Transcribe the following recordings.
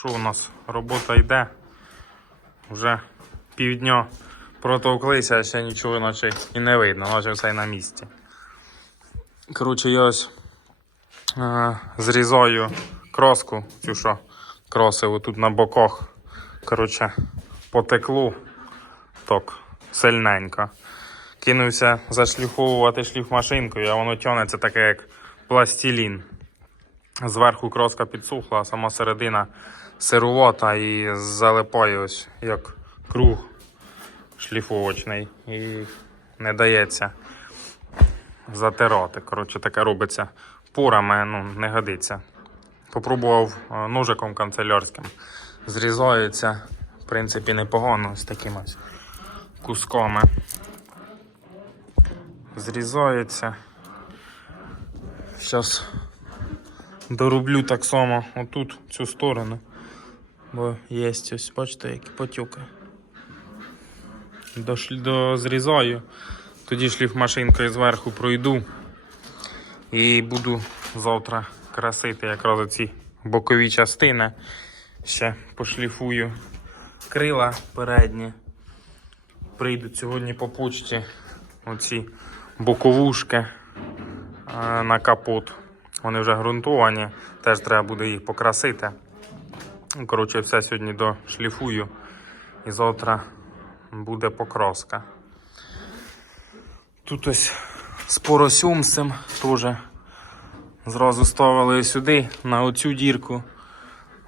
що у нас робота йде. Вже півдня протовклися, а ще нічого наче і не видно, наче все й на місці. Коротше, я ось е, зрізаю кроску, цю що кросив тут на боках. Коротше, потекло так сильненько. Кинувся зашліфовувати шліфмашинкою, а воно тягнеться таке, як пластилін. Зверху кроска підсухла, а сама середина сирувата і залипає ось як круг шліфовочний. І не дається затирати. Коротше, таке робиться порами, ну, не годиться. Попробував е, ножиком канцелярським. Зрізається, в принципі, непогано з такими кусками. Зрізається. Зараз дороблю так само отут, цю сторону. Бо є ось, бачите, які потюки. Дозрізаю, тоді шліфмашинкою зверху пройду і буду завтра красити якраз ці бокові частини. Ще пошліфую крила передні. Прийдуть сьогодні по почті оці боковушки на капот. Вони вже ґрунтовані, теж треба буде їх покрасити. Коротше, все сьогодні дошліфую і завтра буде покраска. Тут ось з поросюмцем теж зразу ставили сюди, на оцю дірку,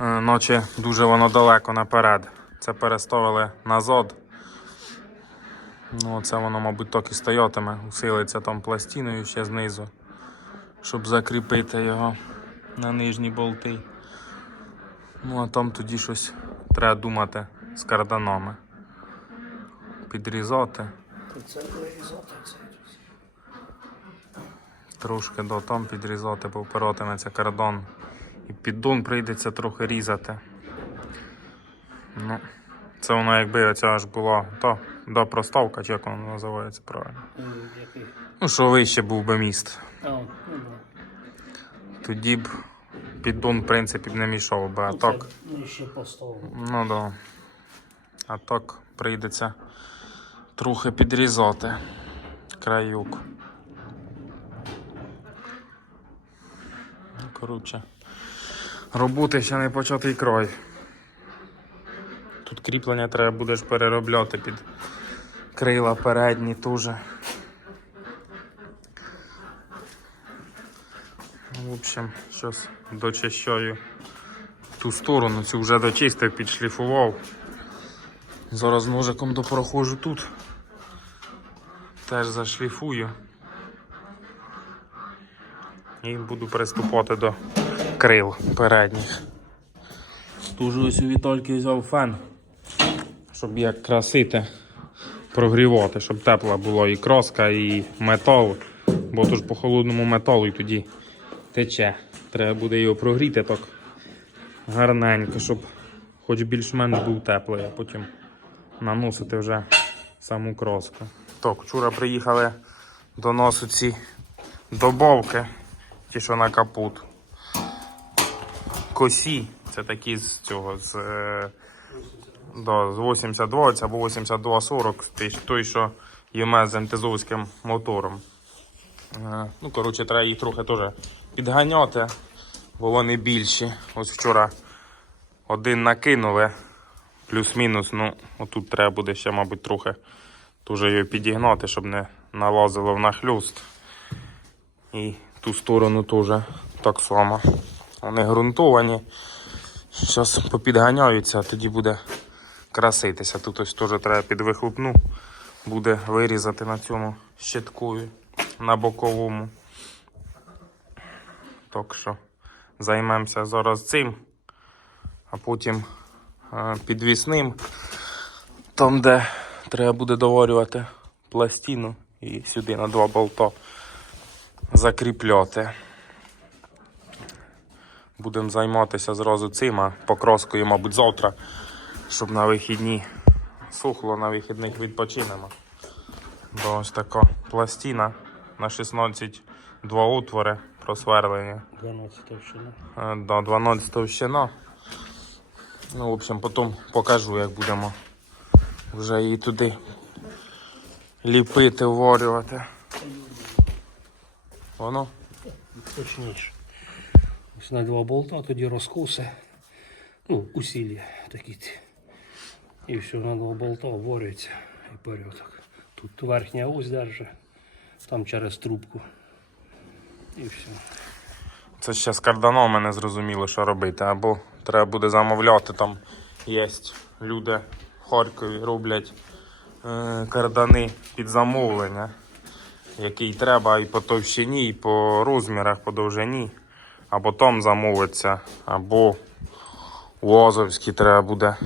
Е, наче дуже воно далеко наперед. Це переставили назад. Ну, це воно, мабуть, так і стоятиме, усилиться там пластиною ще знизу, щоб закріпити його на нижні болти. Ну, а там тоді щось треба думати з карданами. Підрізати. Це вирізати це. Трошки до там підрізати, бо впиратиметься кардан. І піддон прийдеться трохи різати. Ну, це воно якби оця аж була та, да, проставка, чи як воно називається правильно. Ну, що вище був би міст. Ну. Тоді б піддон, в принципі, б не мішав би, а Ну, так. ще. Ну да. А так прийдеться трохи підрізати краюк. Коротше. Роботи ще не початий край. Тут кріплення треба будеш переробляти під крила передні теж. Общем, зараз дочищаю ту сторону, цю вже дочистив, підшліфував. Зараз ножиком допроходжу тут. Теж зашліфую. І буду приступати до крил передніх. Дуже ось у Вітальки взяв фен, щоб як красити, прогрівати, щоб тепла була і кроска, і метал. Бо то по холодному металу і тоді тече. Треба буде його прогріти так гарненько, щоб хоч більш-менш був теплий, а потім наносити вже саму кроску. Так, вчора приїхали до носу ці добавки, ті, що на капут. Косі, це такі з цього, з, е, да, з 82 або 8240, той, що ЄМЕ з ентезовським мотором. Е, Ну, коротше, треба їх трохи теж підганяти, бо вони більші. Ось вчора один накинули, плюс-мінус. Ну, отут треба буде ще, мабуть, трохи теж його підігнати, щоб не налазило в нахльост. І ту сторону теж так само. Вони ґрунтовані. Зараз попідганяються, а тоді буде краситися. Тут ось теж треба під вихлопну буде вирізати на цьому щиткою на боковому. Так що займемося зараз цим, а потім е, підвісним, там, де треба буде доварювати пластину і сюди на два болта закріпляти. Будемо займатися зразу цим, а покроскою, мабуть, завтра, щоб на вихідні сухло, на вихідних відпочинемо. Бо ось така пластина на 16 два отвори просверлення. 12 товщина. Е, Да, 12 товщина. Ну, в общем, потім покажу, як будемо вже її туди ліпити, вварювати. Воно? Точніше. Ось на два болта, тоді розкоси. Ну, усілля такі. І все, на два болта оборюється і порядок. Тут верхня ось держить, там через трубку. І все. Це ще з карданом мене зрозуміло, що робити. Або треба буде замовляти, там є люди в Харкові роблять е, кардани під замовлення, який треба і по товщині, і по розмірах, по довжині. Або там замовиться, або у Азовській треба буде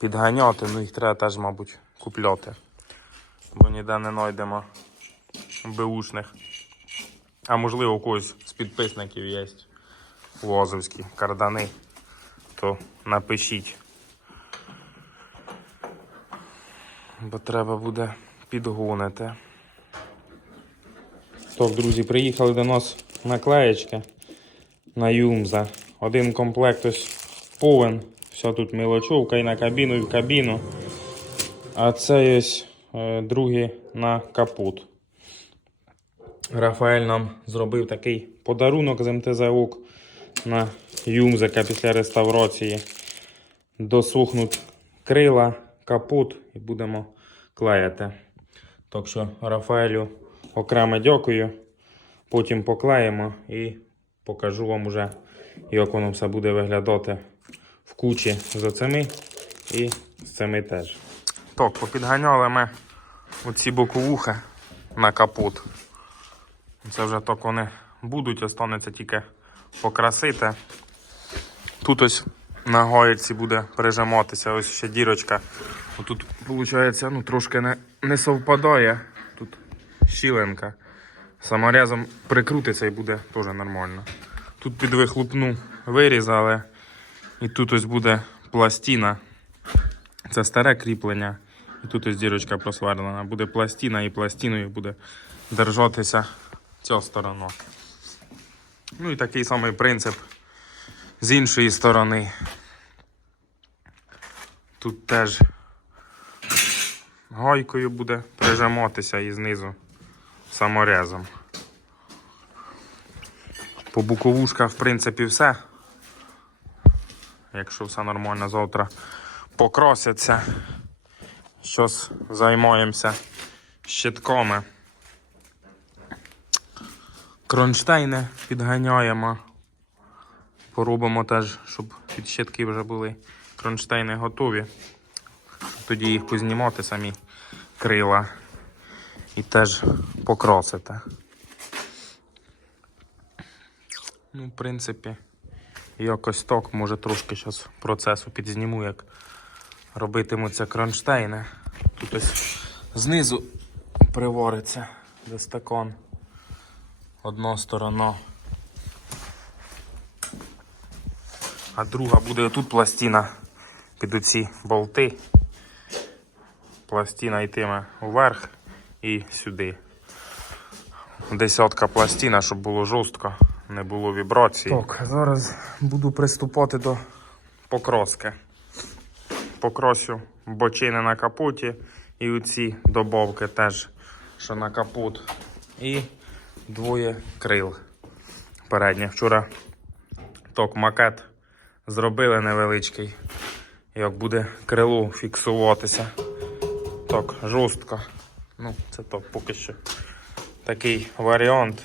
підганяти, ну їх треба теж, мабуть, купляти. Бо ніде не знайдемо беушних. А можливо, у когось з підписників є лозовські кардани, то напишіть. Бо треба буде підгонити. Так, друзі, приїхали до нас наклеєчки на Юмза. Один комплект ось повен. Все тут мілочовка і на кабіну, і в кабіну. А це ось е, другий на капот. Рафаель нам зробив такий подарунок з МТЗ-УК на Юмзика після реставрації. Досухнуть крила, капот і будемо клеїти. Так що Рафаелю окремо дякую. Потім поклеїмо і покажу вам уже, як воно все буде виглядати в кучі з оцими і з цими теж. Так, попідганяли ми оці боковуха на капот. Це вже так вони будуть, останеться тільки покрасити. Тут ось на гаєрці буде прижиматися, ось ще дірочка. Тут, виходить, ну, трошки не, не совпадає. Тут щіленка. Саморезом прикрутиться і буде теж нормально. Тут під вихлопну вирізали. І тут ось буде пластина. Це старе кріплення. І тут ось дірочка просверлена. Буде пластина і пластиною буде держатися ця сторона. Ну і такий самий принцип з іншої сторони. Тут теж гайкою буде прижиматися і знизу саморезом. По буковушках, в принципі, все. Якщо все нормально, завтра покрасяться. Щось займаємося щитками. Кронштейни підганяємо. Поробимо теж, щоб під щитки вже були кронштейни готові. Тоді їх познімати самі крила і теж покрасити. Ну, в принципі, якось так, може трошки зараз процесу підзніму, як робитимуться кронштейни. Тут ось знизу привариться дестакон одна сторона. А друга буде тут пластина під оці болти. Пластина йтиме вверх і сюди. Десятка пластина, щоб було жорстко, не було вібрацій. Так, зараз буду приступати до покроски. Покросю бочини на капоті і оці добавки теж, що на капот. І двоє крил передніх. Вчора ток макет зробили невеличкий, як буде крило фіксуватися. Так, жорстко. Ну, це так поки що такий варіант.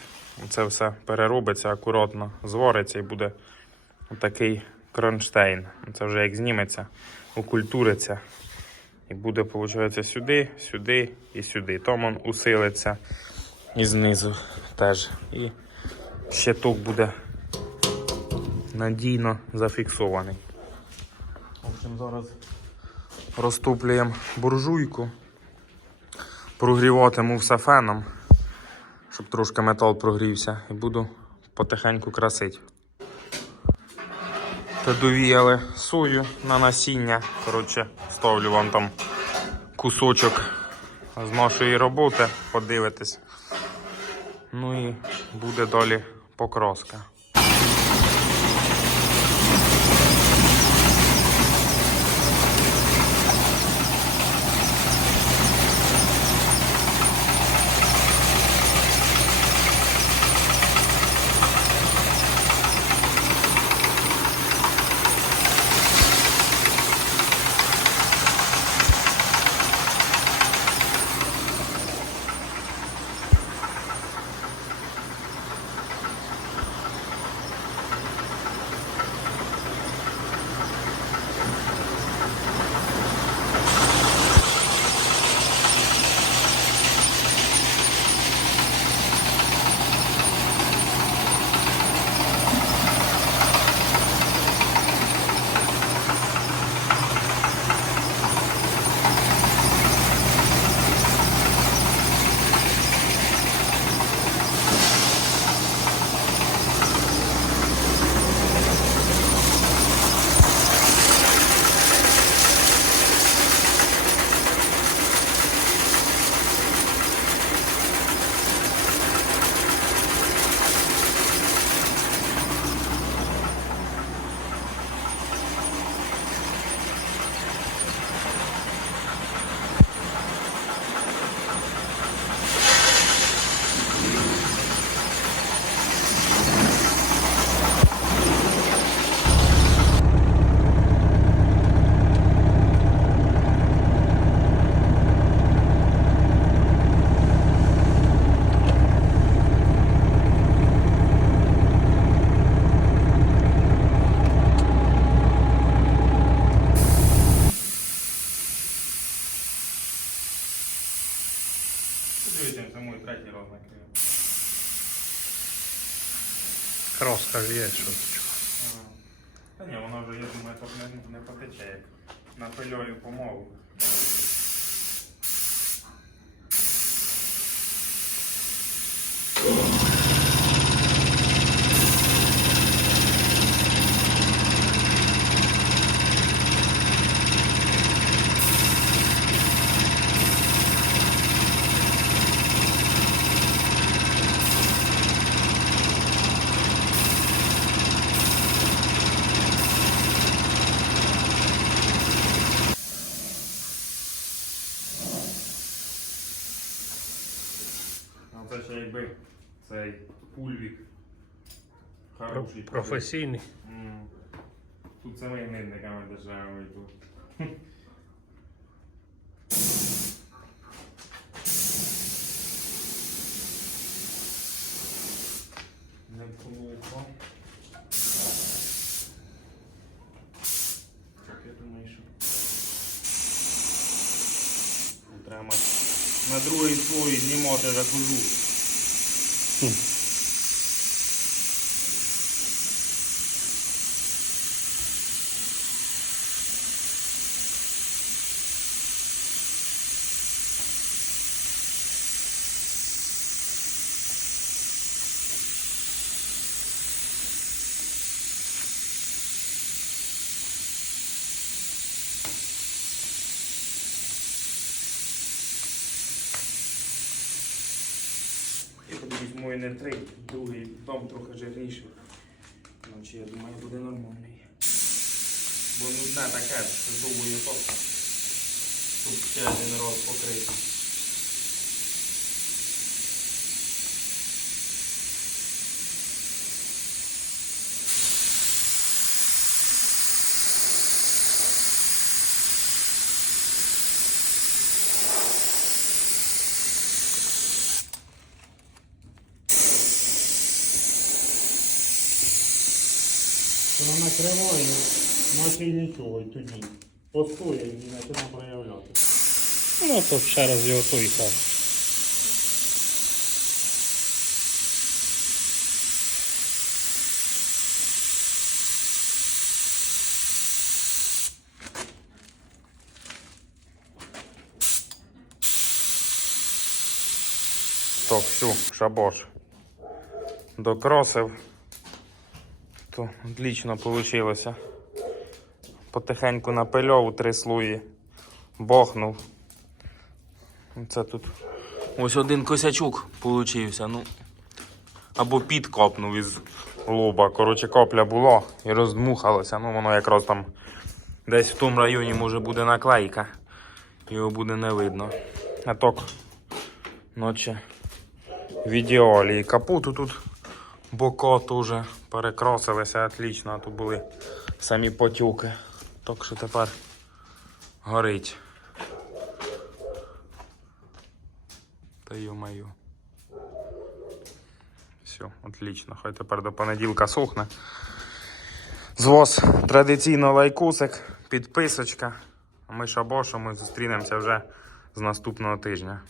Це все переробиться акуратно, звариться і буде такий кронштейн. Це вже як зніметься, окультуриться. І буде, виходить, сюди, сюди і сюди. Там усилиться і знизу теж. І щиток буде надійно зафіксований. В общем, зараз розтоплюємо буржуйку, прогріватиму все феном, щоб трошки метал прогрівся, і буду потихеньку красити. Довіяли сою на насіння. Коротше, ставлю вам там кусочок з нашої роботи, подивитись. Ну і буде долі покроска. Ж є, що. Та ні, воно вже, я думаю, не, не потече, як на пильові помову. Це ще якби цей пульвік. Хороший. Професійний. Тут саме митниками дешевий тут. iz nje motor da kuzu. Hmm. Не три, другий дом трохи жирніший. Значить, я думаю, буде нормальний. Бо нудне таке, що думаю, тут ще один раз покритий. Вона накриває, наче й нічого, і тоді постоє і почне проявляти. Ну, то ще раз його той хай. Так, все, шабош. Докросив. То отлично вийшло. Потихеньку напильов три слої. Бохнув. Це тут. Ось один косячок получився. Ну. Або підкопнув із лоба. Коротше, копля була і роздмухалося. Ну воно якраз там десь в тому районі може буде наклейка. Його буде не видно. А так, ночі в ідеалі. І капоту тут боко теж перекрасилися отлично, а тут були самі потюки. Так що тепер горить. Та ё-моё. Все, отлично. Хай тепер до понеділка сохне. Звоз традиційно лайкусик, підписочка. Ми шабо, що ми зустрінемося вже з наступного тижня.